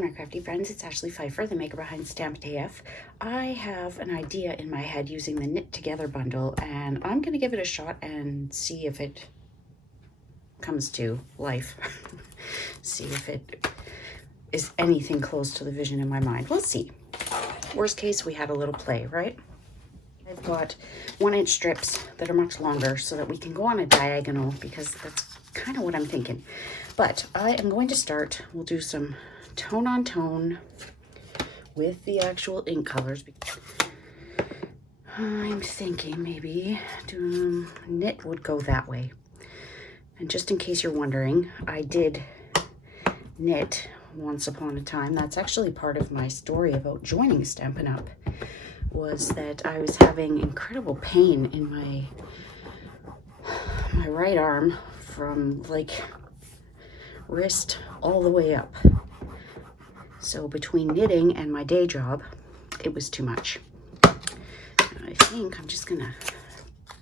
there, my crafty friends. It's Ashley Pfeiffer, the maker behind Stamped AF. I have an idea in my head using the Knit Together bundle, and I'm going to give it a shot and see if it comes to life. See if it is anything close to the vision in my mind. We'll see. Worst case, we had a little play, right? I've got 1-inch strips that are much longer so that we can go on a diagonal, because that's kind of what I'm thinking. But I am going to start, we'll do some tone on tone with the actual ink colors. I'm thinking maybe knit would go that way. And just in case you're wondering, I did knit once upon a time. That's actually part of my story about joining Stampin' Up, was that I was having incredible pain in my right arm from like wrist all the way up. So between knitting and my day job, it was too much. I think I'm just gonna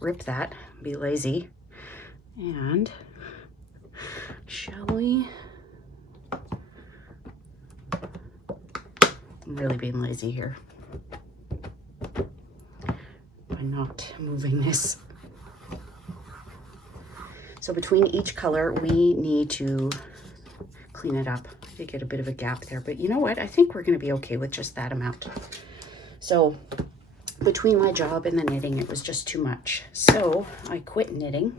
rip that, be lazy, and shall we? I'm really being lazy here by not moving this. So between each color, we need to clean it up. I did get a bit of a gap there, but you know what? I think we're going to be okay with just that amount. So between my job and the knitting, it was just too much. So I quit knitting,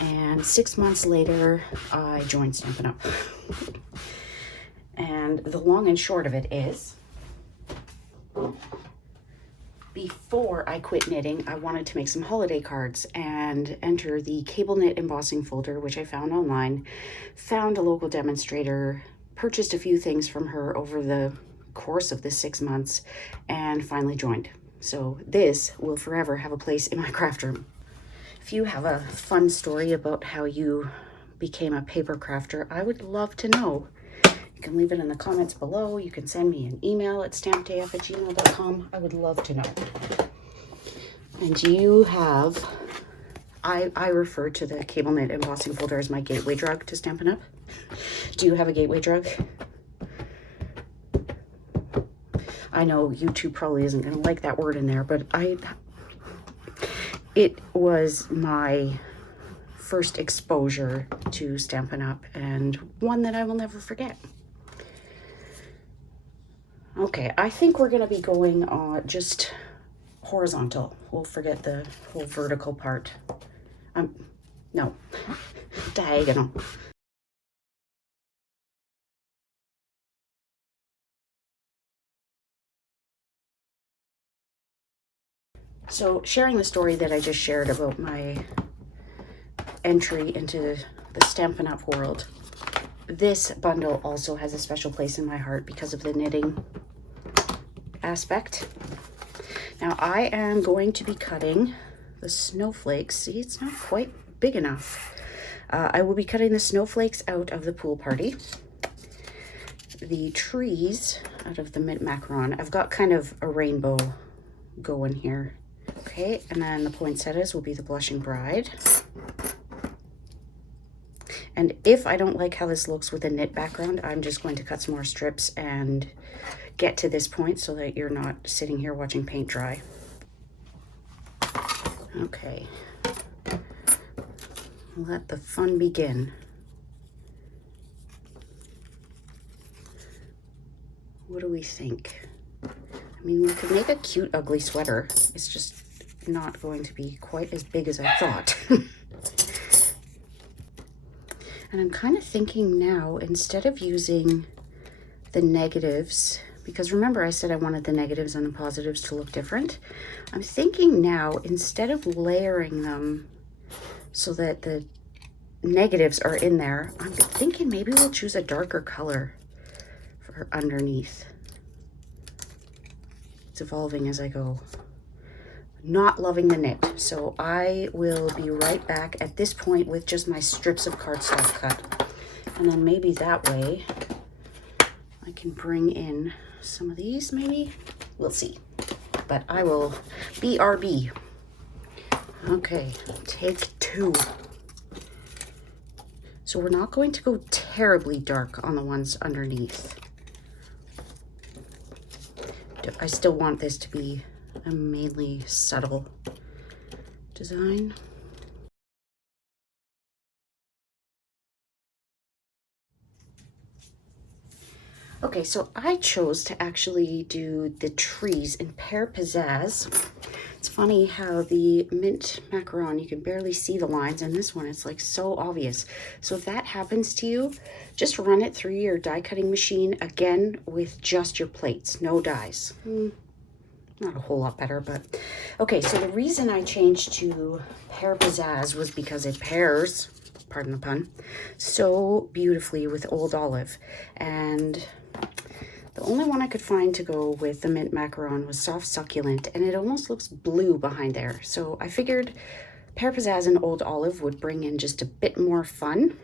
and 6 months later, I joined Stampin' Up. And the long and short of it is, before I quit knitting, I wanted to make some holiday cards and enter the cable knit embossing folder, which I found online, found a local demonstrator, purchased a few things from her over the course of the 6 months, and finally joined. So this will forever have a place in my craft room. If you have a fun story about how you became a paper crafter, I would love to know. You can leave it in the comments below. You can send me an email at stampedaf@gmail.com. I would love to know. And you have, I refer to the cable knit embossing folder as my gateway drug to Stampin' Up. Do you have a gateway drug? I know YouTube probably isn't going to like that word in there, but it was my first exposure to Stampin' Up, and one that I will never forget. Okay, I think we're going to be going on just horizontal. We'll forget the whole vertical part. No, diagonal. So sharing the story that I just shared about my entry into the Stampin' Up world, this bundle also has a special place in my heart because of the knitting aspect. Now I am going to be cutting the snowflakes. See, it's not quite big enough. I will be cutting the snowflakes out of the pool party, the trees out of the mint macaron. I've got kind of a rainbow going here. Okay, and then the poinsettias will be the blushing bride. And if I don't like how this looks with a knit background, I'm just going to cut some more strips and get to this point so that you're not sitting here watching paint dry. Okay, let the fun begin. What do we think? I mean, we could make a cute, ugly sweater. It's just not going to be quite as big as I thought. And I'm kind of thinking now, instead of using the negatives, because remember I said I wanted the negatives and the positives to look different, I'm thinking now, instead of layering them so that the negatives are in there, I'm thinking maybe we'll choose a darker color for underneath. It's evolving as I go. Not loving the knit, so I will be right back at this point with just my strips of cardstock cut, and then maybe that way I can bring in some of these. Maybe we'll see, but I will BRB. Okay, take two. So we're not going to go terribly dark on the ones underneath. I still want this to be a mainly subtle design. Okay, so I chose to actually do the trees in Pear Pizzazz. It's funny how the mint macaron, you can barely see the lines, and this one, it's like so obvious. So if that happens to you, just run it through your die cutting machine again with just your plates, no dies. Not a whole lot better, but okay. So the reason I changed to Pear Pizzazz was because it pairs, pardon the pun, so beautifully with Old Olive. And the only one I could find to go with the mint macaron was Soft Succulent, and it almost looks blue behind there. So I figured Pear Pizzazz and Old Olive would bring in just a bit more fun.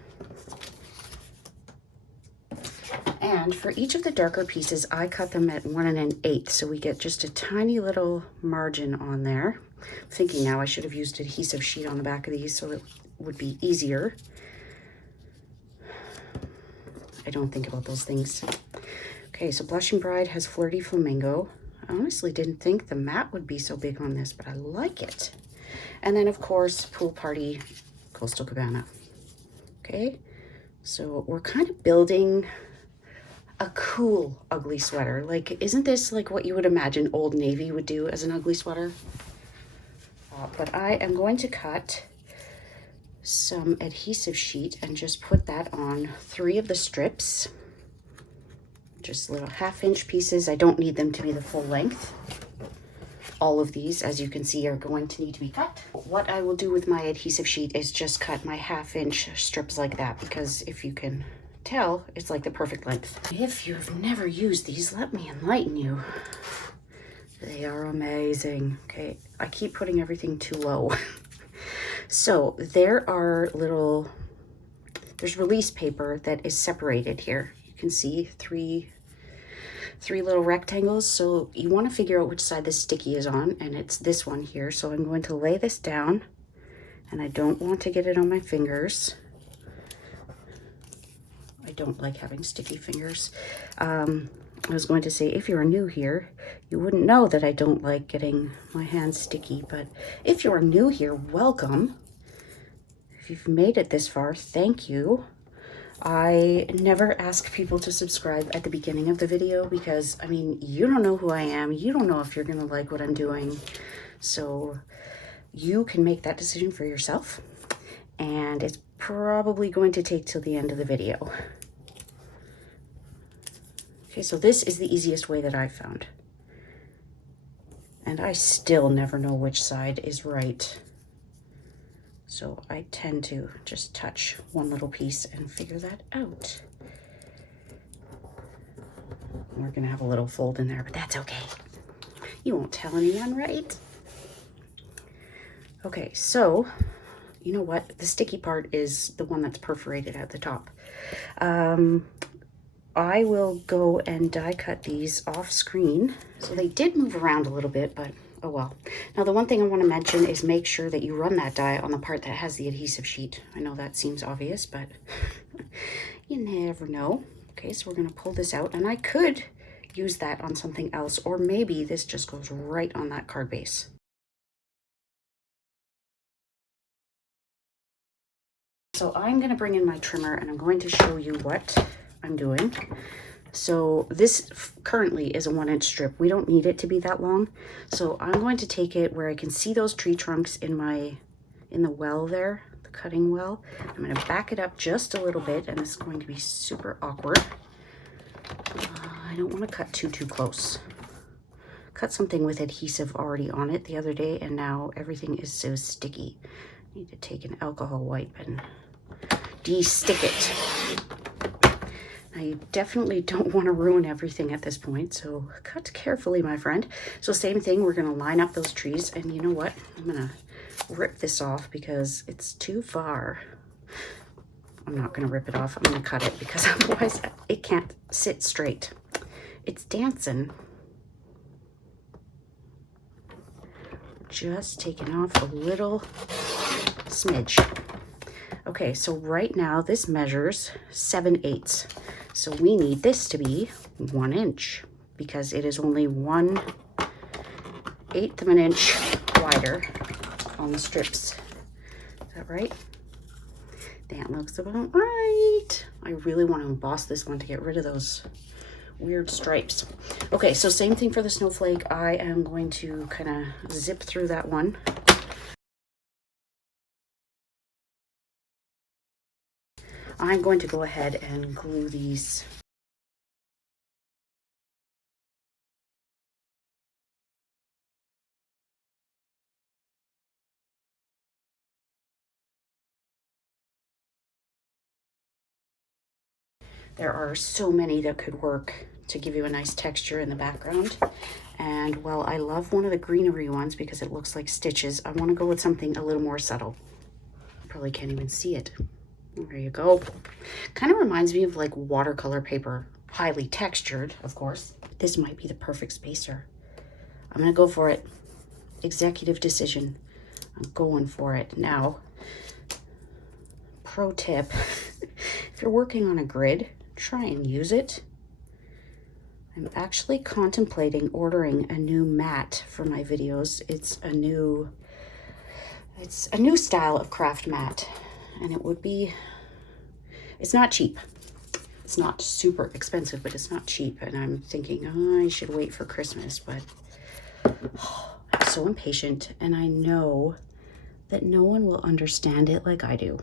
And for each of the darker pieces, I cut them at 1 1/8, so we get just a tiny little margin on there. I'm thinking now I should have used adhesive sheet on the back of these so it would be easier. I don't think about those things. Okay, so Blushing Bride has Flirty Flamingo. I honestly didn't think the matte would be so big on this, but I like it. And then, of course, Pool Party, Coastal Cabana. Okay, so we're kind of building a cool ugly sweater. Like, isn't this like what you would imagine Old Navy would do as an ugly sweater? But I am going to cut some adhesive sheet and just put that on 3 of the strips. Just little 1/2-inch pieces. I don't need them to be the full length. All of these, as you can see, are going to need to be cut. What I will do with my adhesive sheet is just cut my 1/2-inch strips like that, because if you can tell, it's like the perfect length. If you've never used these, let me enlighten you. They are amazing. Okay, I keep putting everything too low. So there are there's release paper that is separated here. You can see three little rectangles. So you want to figure out which side the sticky is on, and it's this one here. So I'm going to lay this down, and I don't want to get it on my fingers. I don't like having sticky fingers. I was going to say, if you're new here, you wouldn't know that I don't like getting my hands sticky, but if you're new here, welcome. If you've made it this far, thank you. I never ask people to subscribe at the beginning of the video because, I mean, you don't know who I am. You don't know if you're gonna like what I'm doing. So you can make that decision for yourself. And it's probably going to take till the end of the video. Okay, so this is the easiest way that I've found. And I still never know which side is right. So I tend to just touch one little piece and figure that out. We're gonna have a little fold in there, but that's okay. You won't tell anyone, right? Okay, so you know what? The sticky part is the one that's perforated at the top. I will go and die cut these off screen. So they did move around a little bit, but oh well. Now the one thing I want to mention is make sure that you run that die on the part that has the adhesive sheet. I know that seems obvious, but you never know. Okay, so we're going to pull this out, and I could use that on something else, or maybe this just goes right on that card base. So I'm going to bring in my trimmer, and I'm going to show you what I'm doing. So this currently is a 1-inch strip. We don't need it to be that long. So I'm going to take it where I can see those tree trunks in the well there, the cutting well. I'm going to back it up just a little bit, and this is going to be super awkward. I don't want to cut too close. Cut something with adhesive already on it the other day, and now everything is so sticky. I need to take an alcohol wipe and de-stick it. Now you definitely don't want to ruin everything at this point, so cut carefully, my friend. So same thing, we're going to line up those trees, and you know what? I'm going to rip this off because it's too far. I'm not going to rip it off. I'm going to cut it because otherwise it can't sit straight. It's dancing. Just taking off a little smidge. Okay, so right now this measures 7/8. So we need this to be 1 inch because it is only 1/8 of an inch wider on the strips. Is that right? That looks about right. I really want to emboss this one to get rid of those weird stripes. Okay, so same thing for the snowflake. I am going to kind of zip through that one. I'm going to go ahead and glue these. There are so many that could work to give you a nice texture in the background. And well, I love one of the greenery ones because it looks like stitches. I want to go with something a little more subtle. Probably can't even see it. There you go. Kind of reminds me of like watercolor paper, highly textured, of course. This might be the perfect spacer. I'm gonna go for it. Executive decision. I'm going for it. Now, pro tip, if you're working on a grid, try and use it. I'm actually contemplating ordering a new mat for my videos. It's a new style of craft mat, and it's not cheap. It's not super expensive, but it's not cheap. And I'm thinking, oh, I should wait for Christmas, but I'm so impatient, and I know that no one will understand it like I do,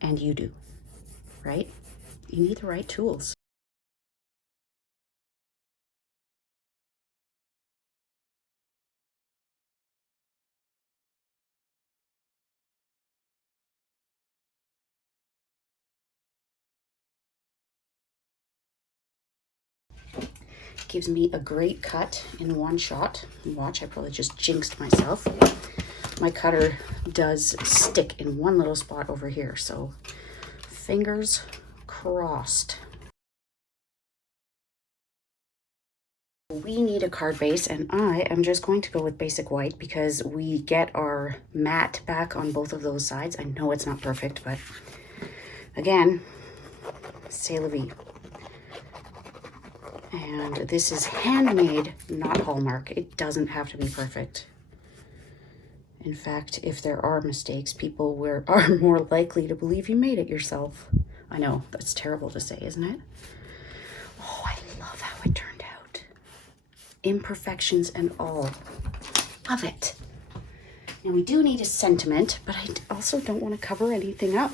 and you do, right? You need the right tools. Gives me a great cut in one shot. Watch, I probably just jinxed myself. My cutter does stick in one little spot over here, so fingers crossed. We need a card base, and I am just going to go with basic white because we get our matte back on both of those sides. I know it's not perfect, but again, c'est la vie. And this is handmade, not Hallmark. It doesn't have to be perfect. In fact, if there are mistakes, people are more likely to believe you made it yourself. I know, that's terrible to say, isn't it? Oh, I love how it turned out. Imperfections and all. Love it. Now we do need a sentiment, but I also don't want to cover anything up.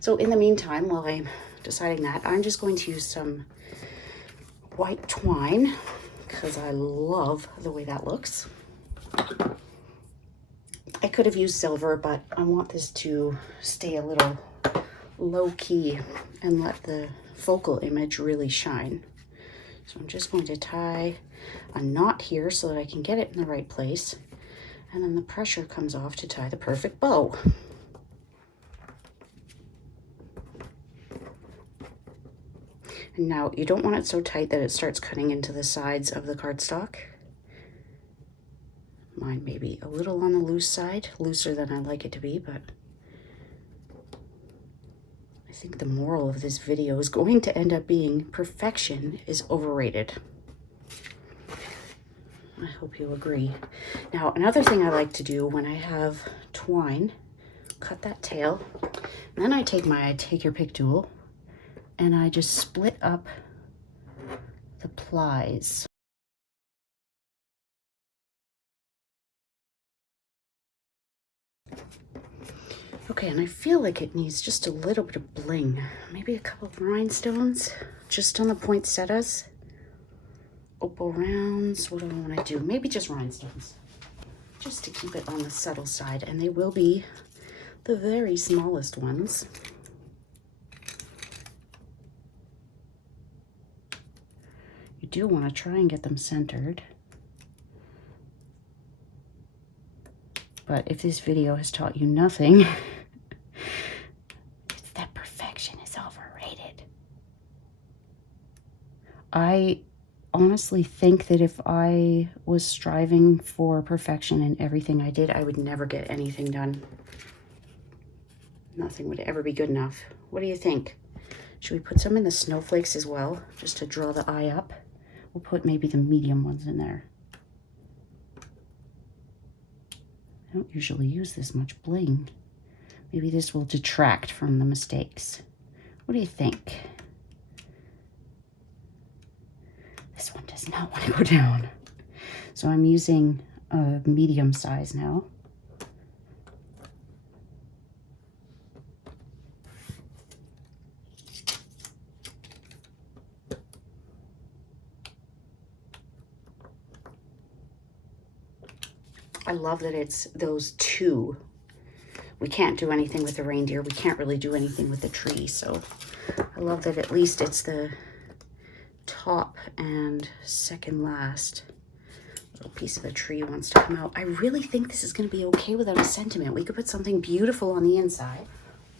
So in the meantime, while I'm deciding that, I'm just going to use some white twine because I love the way that looks. I could have used silver, but I want this to stay a little low key and let the focal image really shine. So I'm just going to tie a knot here so that I can get it in the right place, and then the pressure comes off to tie the perfect bow. And now you don't want it so tight that it starts cutting into the sides of the cardstock. Mine may be a little on the loose side, looser than I like it to be, but I think the moral of this video is going to end up being perfection is overrated. I hope you agree. Now, another thing I like to do when I have twine, cut that tail, and then I take my take your pick tool and I just split up the plies. Okay, and I feel like it needs just a little bit of bling. Maybe a couple of rhinestones just on the poinsettias. Opal rounds, what do I want to do? Maybe just rhinestones, just to keep it on the subtle side, and they will be the very smallest ones. You do want to try and get them centered. But if this video has taught you nothing, it's that perfection is overrated. I honestly think that if I was striving for perfection in everything I did, I would never get anything done. Nothing would ever be good enough. What do you think? Should we put some in the snowflakes as well, just to draw the eye up? We'll put maybe the medium ones in there. I don't usually use this much bling. Maybe this will detract from the mistakes. What do you think? This one does not want to go down. So I'm using a medium size now. I love that it's those two. We can't do anything with the reindeer. We can't really do anything with the tree. So I love that at least it's the top and second last little piece of the tree wants to come out. I really think this is going to be okay without a sentiment. We could put something beautiful on the inside,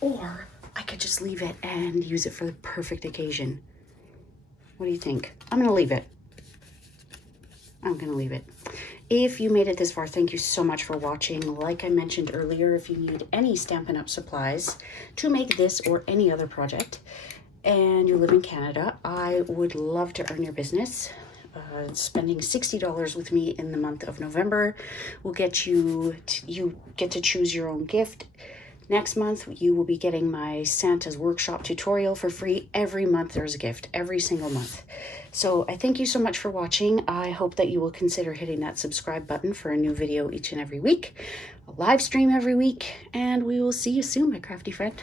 or I could just leave it and use it for the perfect occasion. What do you think? I'm going to leave it. I'm going to leave it. If you made it this far, thank you so much for watching. Like I mentioned earlier, if you need any Stampin' Up! Supplies to make this or any other project, and you live in Canada, I would love to earn your business. Spending $60 with me in the month of November will get you get to choose your own gift. Next month, you will be getting my Santa's Workshop tutorial for free. Every month there's a gift, every single month. So I thank you so much for watching. I hope that you will consider hitting that subscribe button for a new video each and every week, a live stream every week, and we will see you soon, my crafty friend.